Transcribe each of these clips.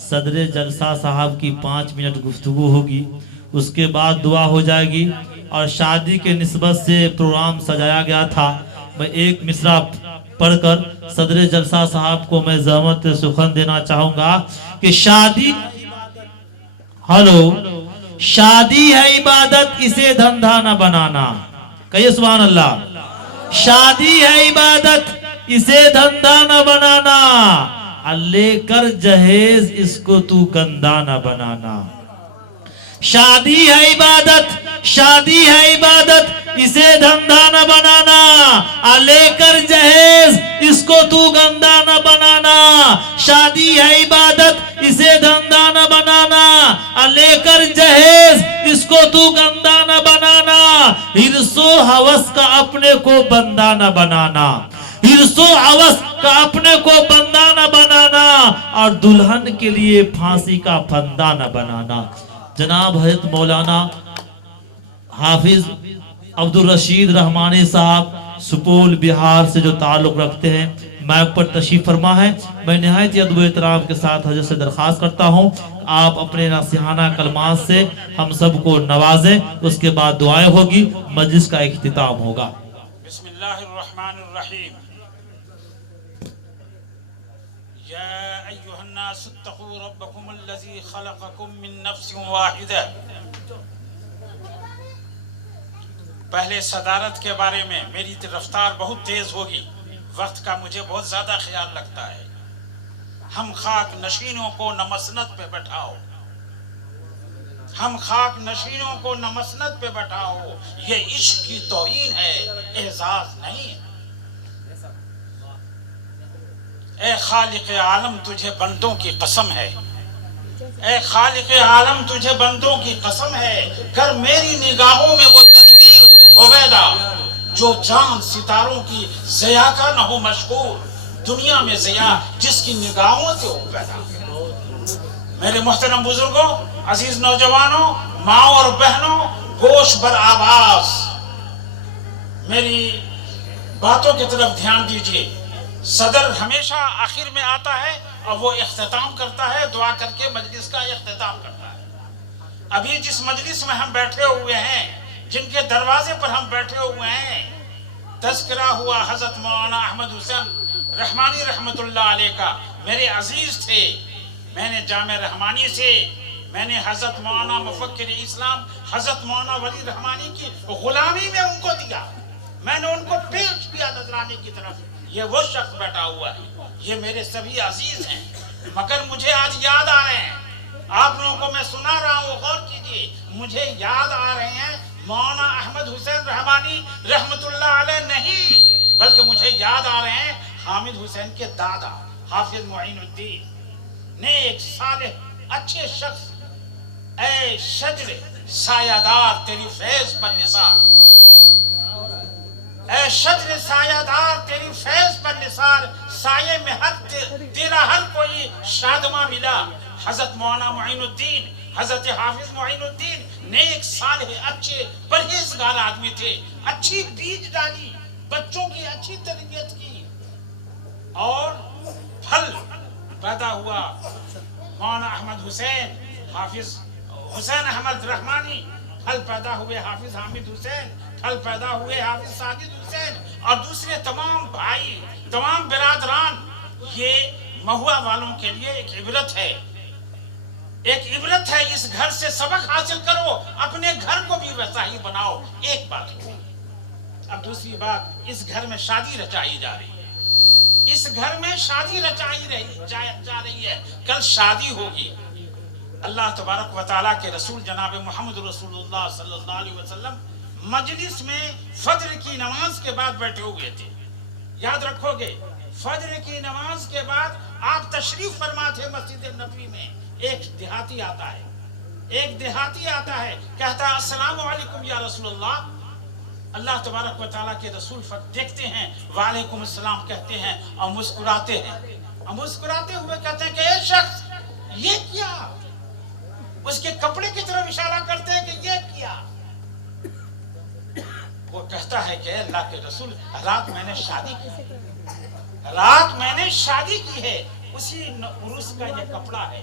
صدر جلسہ صاحب کی 5 منٹ گفتگو ہوگی، اس کے بعد دعا ہو جائے گی، اور شادی کے نسبت سے پروگرام سجایا گیا تھا۔ میں ایک مصرع پڑھ کر صدر جلسہ صاحب کو میں زحمت سخن دینا چاہوں گا کہ شادی شادی ہے عبادت، اسے دھندا نہ بنانا۔ کہیے سبحان اللہ۔ شادی ہے عبادت، اسے دھندا نہ بنانا، لے کر جہیز اس کو تو گندا نہ بنانا۔ شادی ہے عبادت، شادی ہے عبادت، اسے دھندا نہ بنانا، لے کر جہیز اس کو تو گندا نہ بنانا۔ شادی ہے عبادت، اسے دھندا نہ بنانا، لے کر جہیز اس کو تو گندا نہ بنانا۔ حرص و ہوس کا اپنے کو بندہ نہ بنانا، حرص و ہوس کا اپنے کو بندہ نہ بنانا، اور دلہن کے لیے پھانسی کا پھندا نہ بنانا۔ جناب حضرت مولانا حافظ عبدالرشید رحمانی صاحب سپول بہار سے جو تعلق رکھتے ہیں، مائک پر تشریف فرما ہے۔ میں نہایت ادب و احترام کے ساتھ حضرت سے درخواست کرتا ہوں آپ اپنے نصیحانہ کلمات سے ہم سب کو نوازیں، اس کے بعد دعائیں ہوگی، مجلس کا اختتام ہوگا۔ بسم اللہ الرحمن الرحیم۔ یا ایہا الناس اتقوا ربکم الذی خلقکم من نفس واحدہ۔ پہلے صدارت کے بارے میں میری رفتار بہت تیز ہوگی، وقت کا مجھے بہت زیادہ خیال لگتا ہے۔ ہم خاک نشینوں کو نہ مسند پہ بٹھاؤ، ہم خاک نشینوں کو نہ مسند پہ بٹھاؤ، یہ عشق کی توہین ہے، اعزاز نہیں ہے۔ اے خالق عالم تجھے بندوں کی قسم ہے، اے خالق عالم تجھے بندوں کی قسم ہے، کر میری نگاہوں میں وہ تدبیر عبیدہ جو چاند ستاروں کی ضیاء کا نہ ہو مشغول، دنیا میں ضیاء جس کی نگاہوں سے ہو پیدا۔ میرے محترم بزرگوں، عزیز نوجوانوں، ماں اور بہنوں، گوش بر آواز میری باتوں کی طرف دھیان دیجئے۔ صدر ہمیشہ آخر میں آتا ہے اور وہ اختتام کرتا ہے، دعا کر کے مجلس کا اختتام کرتا ہے۔ ابھی جس مجلس میں ہم بیٹھے ہوئے ہیں، جن کے دروازے پر ہم بیٹھے ہوئے ہیں، تذکرہ ہوا حضرت مولانا احمد حسین رحمانی رحمت اللہ علیہ کا، میرے عزیز تھے۔ میں نے جامع رحمانی سے میں نے حضرت مولانا مفکر اسلام حضرت مولانا ولی رحمانی کی غلامی میں ان کو دیا، میں نے ان کو پیش کیا نذرانے کی طرف۔ یہ وہ شخص بیٹھا ہوا ہے، یہ میرے سبھی عزیز ہیں، مگر مجھے آج یاد آ رہے ہیں، آپ لوگوں کو میں سنا رہا ہوں، غور کیجئے، مجھے یاد آ رہے ہیں مولانا احمد حسین رحمانی رحمت اللہ علیہ نہیں، بلکہ مجھے یاد آ رہے ہیں حامد حسین کے دادا حافظ معین الدین۔ نیک صالح اچھے شخص، اے شجر سایہ دار تیری فیض پر نثار، اے شجر سایہ دار تیری فیض پر نثار، سائے میں تیرا ہر کوئی شادماں ملا۔ حضرت مولانا معین الدین، حضرت حافظ معین الدین نیک صالح اچھے پرہیزگار آدمی تھے، اچھی بیج ڈالی، بچوں کی اچھی تربیت کی، اور پھل پیدا ہوا۔ مولانا احمد حسین، حافظ حسین احمد رحمانی، پھل پیدا ہوئے حافظ حامد حسین، پھل پیدا ہوئے حافظ ساجد حسین، اور دوسرے تمام بھائی، تمام برادران۔ یہ مہوا والوں کے لیے ایک عبرت ہے، ایک عبرت ہے۔ اس گھر سے سبق حاصل کرو، اپنے گھر کو بھی ویسا ہی بناؤ۔ ایک بات ہو، اب دوسری بات، اس گھر میں شادی رچائی جا رہی ہے، اس گھر میں شادی رچائی جا رہی ہے، کل شادی ہوگی۔ اللہ تبارک و تعالیٰ کے رسول جناب محمد رسول اللہ صلی اللہ علیہ وسلم مجلس میں فجر کی نماز کے بعد بیٹھے ہوئے تھے، یاد رکھو گے، فجر کی نماز کے بعد آپ تشریف فرما تھے مسجد نبوی میں۔ ایک دیہاتی آتا ہے، ایک دیہاتی آتا ہے، کہتا ہے السلام علیکم یا رسول اللہ۔ اللہ تبارک و تعالیٰ کے رسول دیکھتے ہیں، وعلیکم السلام کہتے ہیں اور مسکراتے ہیں، اور مسکراتے ہوئے کہتے ہیں کہ اے شخص یہ کیا؟ اس کے کپڑے کی طرف اشارہ کرتے ہیں کہ یہ کیا؟ وہ کہتا ہے کہ اللہ کے رسول، رات میں نے شادی کی ہے، رات میں نے شادی کی ہے، اسی عروس کا یہ کپڑا ہے،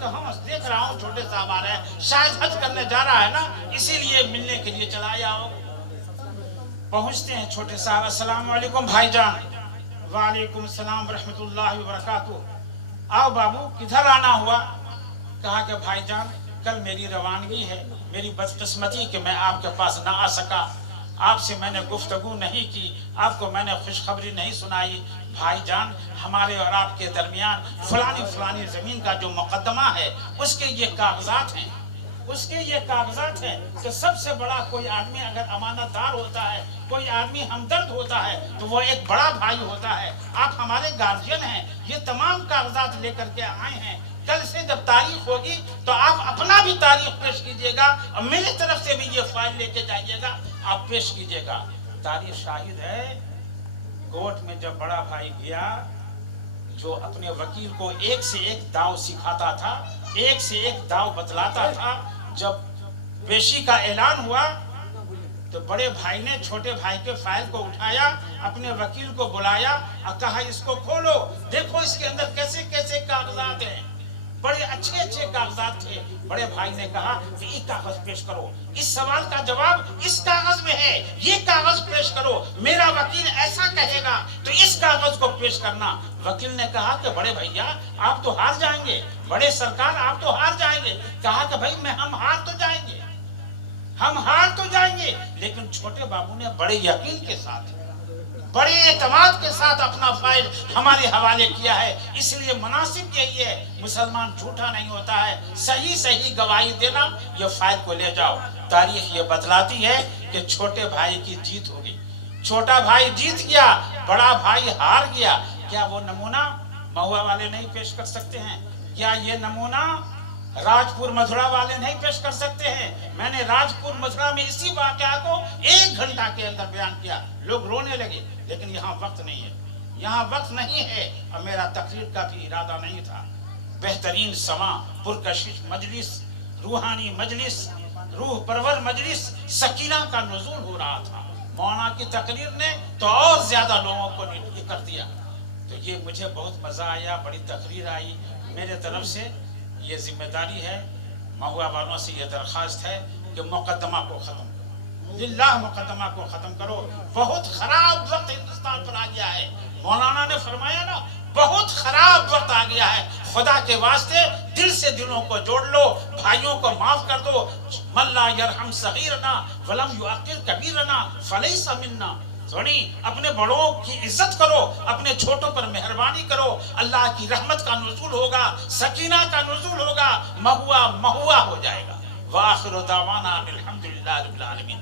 کہ ہاں دیکھ رہا ہوں چھوٹے صاحب آ رہے ہیں، شاید حج کرنے جا رہا ہے نا، اسی لیے ملنے کے لیے چلا آیا ہو۔ پہنچتے ہیں چھوٹے صاحب، السلام علیکم بھائی جان۔ وعلیکم السلام ورحمۃ اللہ وبرکاتہ۔ آؤ بابو، کدھر آنا ہوا؟ کہا کہ بھائی جان کل میری روانگی ہے، میری بدقسمتی کہ میں آپ کے پاس نہ آ سکا، آپ سے میں نے گفتگو نہیں کی، آپ کو میں نے خوشخبری نہیں سنائی۔ بھائی جان ہمارے اور آپ کے درمیان فلانی زمین کا جو مقدمہ ہے اس کے یہ کاغذات ہیں، اس کے یہ کاغذات ہیں کہ سب سے بڑا کوئی آدمی اگر امانت دار ہوتا ہے، کوئی آدمی ہمدرد ہوتا ہے تو وہ ایک بڑا بھائی ہوتا ہے۔ آپ ہمارے گارجین ہیں، یہ تمام کاغذات لے کر کے آئے ہیں۔ کل سے جب تاریخ ہوگی تو آپ اپنا بھی تاریخ پیش کیجئے گا اور میری طرف سے بھی یہ فائل لے کے جائیے گا، آپ پیش کیجئے گا۔ تاریخ شاہد ہے، کورٹ میں جب بڑا بھائی گیا جو اپنے وکیل کو ایک سے ایک داؤ سکھاتا تھا، ایک سے ایک داؤ بتلاتا تھا، جب پیشی کا اعلان ہوا تو بڑے بھائی نے چھوٹے بھائی کے فائل کو اٹھایا، اپنے وکیل کو بلایا اور کہا اس کو کھولو، دیکھو اس کے اندر کیسے کیسے کاغذات ہیں۔ بڑے اچھے اچھے کاغذات تھے۔ بڑے بھائی نے کہا کہ یہ کاغذ پیش کرو، اس سوال کا جواب اس کاغذ میں ہے، یہ کاغذ پیش کرو، میرا وکیل ایسا کہے گا تو اس کاغذ کو پیش کرنا۔ وکیل نے کہا کہ بڑے بھیا آپ تو ہار جائیں گے، بڑے سرکار آپ تو ہار جائیں گے۔ کہا کہ بھائی ہم ہار تو جائیں گے، ہم ہار تو جائیں گے، لیکن چھوٹے بابو نے بڑے یقین کے ساتھ، بڑے اعتماد کے ساتھ اپنا فائل ہمارے حوالے کیا ہے۔ اس لیے مناسب یہی ہے، مسلمان جھوٹا نہیں ہوتا ہے، صحیح گواہی دینا۔ یہ فائل کو لے جاؤ۔ تاریخ یہ بتلاتی ہے کہ چھوٹے بھائی کی جیت ہوگی، چھوٹا بھائی جیت گیا، بڑا بھائی ہار گیا۔ کیا وہ نمونہ مہوا والے نہیں پیش کر سکتے ہیں؟ کیا یہ نمونہ راجپور مدھرا والے نہیں پیش کر سکتے ہیں؟ میں نے راجپور مدھرا میں اسی واقعہ کو 1 گھنٹہ کے اندر بیان کیا، لوگ رونے لگے، لیکن یہاں وقت نہیں ہے، یہاں وقت نہیں ہے، اور میرا تقریر کا بھی ارادہ نہیں تھا۔ بہترین سما، پرکشش مجلس، روحانی مجلس، روح پرور مجلس، سکینہ کا نزول ہو رہا تھا۔ مولانا کی تقریر نے تو اور زیادہ لوگوں کو یہ کر دیا، تو یہ مجھے بہت مزہ آیا، بڑی تقریر آئی۔ میرے طرف سے یہ ذمہ داری ہے، مہوا والوں سے یہ درخواست ہے کہ مقدمہ کو ختم کرو، للہ مقدمہ کو ختم کرو۔ بہت خراب وقت ہندوستان پر آ گیا ہے، مولانا نے فرمایا نا، بہت خراب وقت آ گیا ہے۔ خدا کے واسطے دل سے دلوں کو جوڑ لو، بھائیوں کو معاف کر دو۔ من لا یرحم صغیرنا ولم یعقر کبیرنا فلیس منا۔ سنی، اپنے بڑوں کی عزت کرو، اپنے چھوٹوں پر مہربانی کرو، اللہ کی رحمت کا نزول ہوگا، سکینہ کا نزول ہوگا، مہوا ہو جائے گا۔ وآخر دعوانا الحمدللہ رب العالمین۔